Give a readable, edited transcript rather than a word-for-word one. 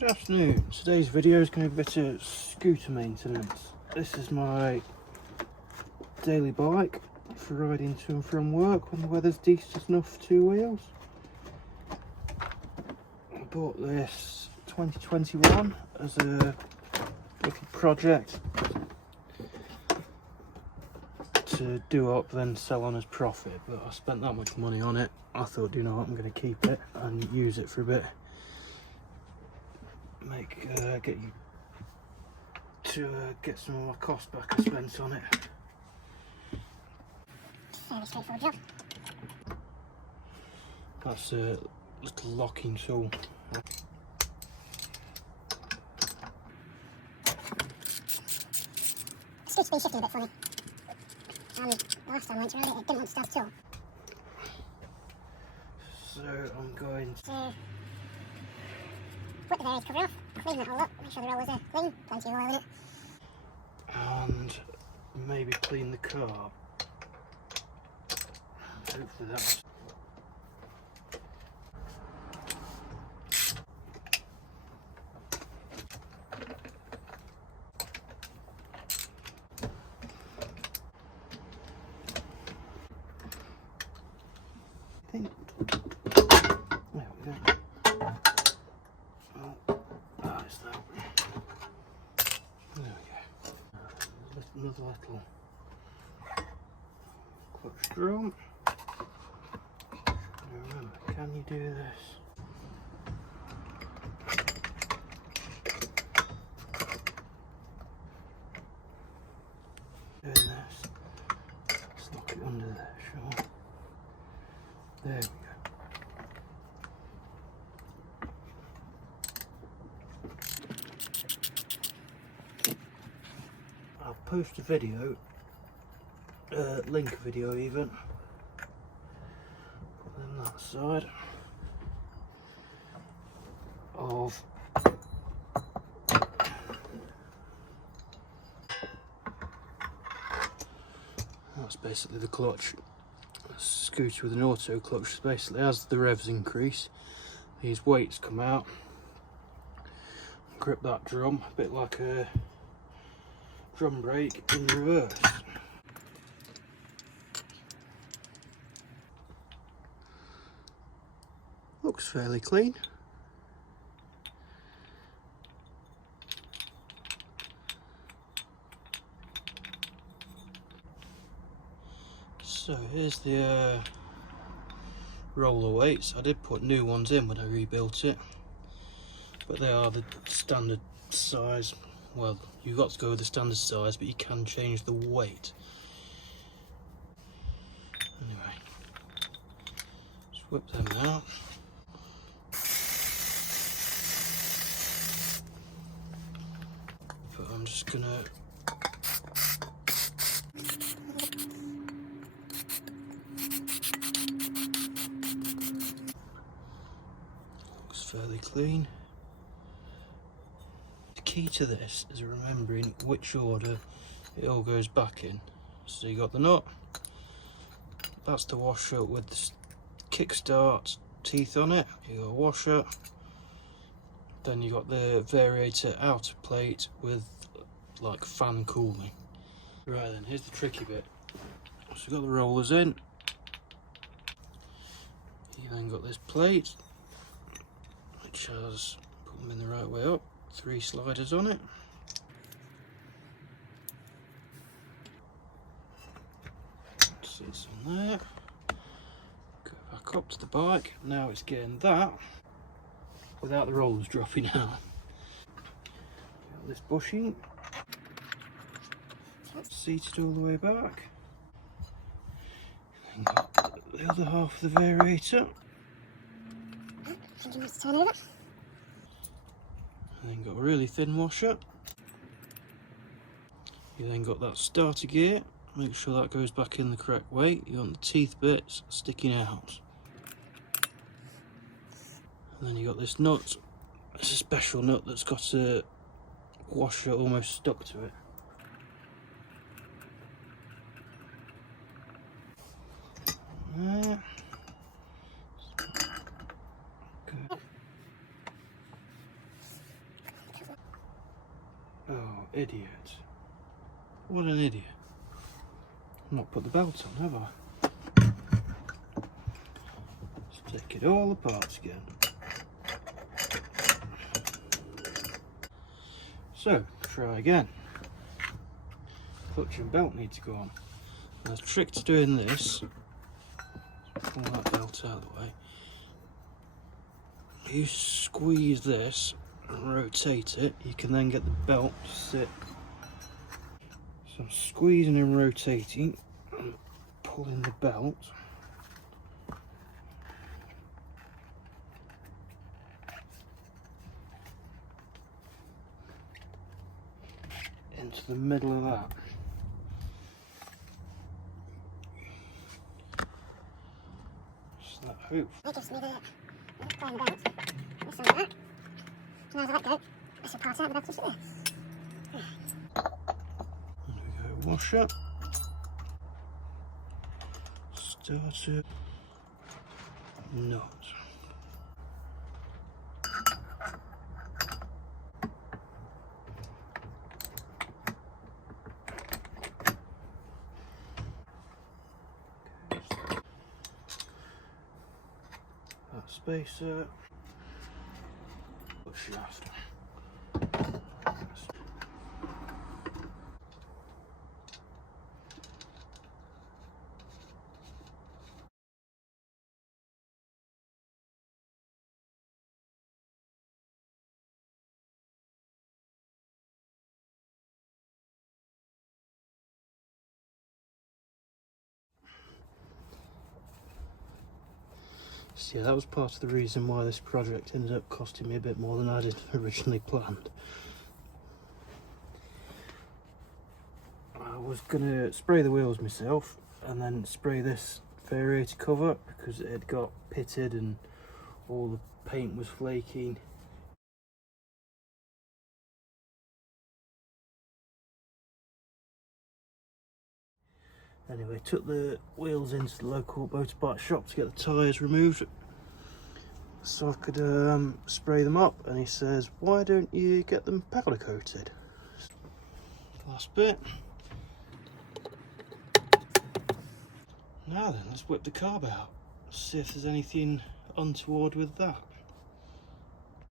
Good afternoon. Today's video is going to be a bit of scooter maintenance. This is my daily bike for riding to and from work when the weather's decent enough for two wheels. I bought this 2021 as a little project to do up then sell on as profit, but I spent that much money on it. I thought, you know what, I'm going to keep it and use it for a bit. Get you to get some of my cost back I spent on it. Fairly straightforward job. That's a little locking tool. The scoot's been shifting a bit for me. The last time I went to ride it, it didn't want to start at all. So I'm going to whip the variator cover off, clean that all up, make sure the rollers are clean, plenty of oil in it. And maybe clean the carb. Hopefully that's... There we go. Oh, that is that. There we go. Another little clutch drum. Remember, can you do this? Doing this. Let's lock it under there, sure. There we go. I'll post a video, link a video even, put them that side, of that's basically the clutch. A scooter with an auto clutch, basically as the revs increase, these weights come out, grip that drum, a bit like a drum brake in reverse. Looks fairly clean. So here's the roller weights. I did put new ones in when I rebuilt it, but they are the standard size. Well, you've got to go with the standard size, but you can change the weight. Anyway, just whip them out. But I'm just gonna looks fairly clean. The key to this is remembering which order it all goes back in. So you got the nut, that's the washer with the kickstart teeth on it, you got a washer, then you got the variator outer plate with like fan cooling. Right then, here's the tricky bit. So you've got the rollers in, you then got this plate which has, put them in the right way up, 3 sliders on it. Sits on there. Go back up to the bike. Now it's getting that without the rollers dropping out. Got this bushing seated all the way back. Then got the other half of the variator. Thinking let's turn over. And then got a really thin washer. You then got that starter gear. Make sure that goes back in the correct way. You want the teeth bits sticking out. And then you got this nut. It's a special nut that's got a washer almost stuck to it. There. idiot. What an idiot. I've not put the belt on, have I? Let's take it all apart again. So, try again. Clutch and belt need to go on. Now, the trick to doing this, pull that belt out of the way, you squeeze this and rotate it, you can then get the belt to sit. So I'm squeezing and rotating and pulling the belt. Into the middle of that. So that hope. That gives me the playing the belt. This on the back. So now that go, I should part out the belt to sit there. There we go, washer. Starter. Nut. That spacer. Shaft. So yeah, that was part of the reason why this project ended up costing me a bit more than I did originally planned. I was gonna spray the wheels myself and then spray this Variator cover because it had got pitted and all the paint was flaking. Anyway, took the wheels into the local motorbike shop to get the tyres removed so I could spray them up, and he says, why don't you get them powder coated? Last bit. Now then, let's whip the carb out, see if there's anything untoward with that.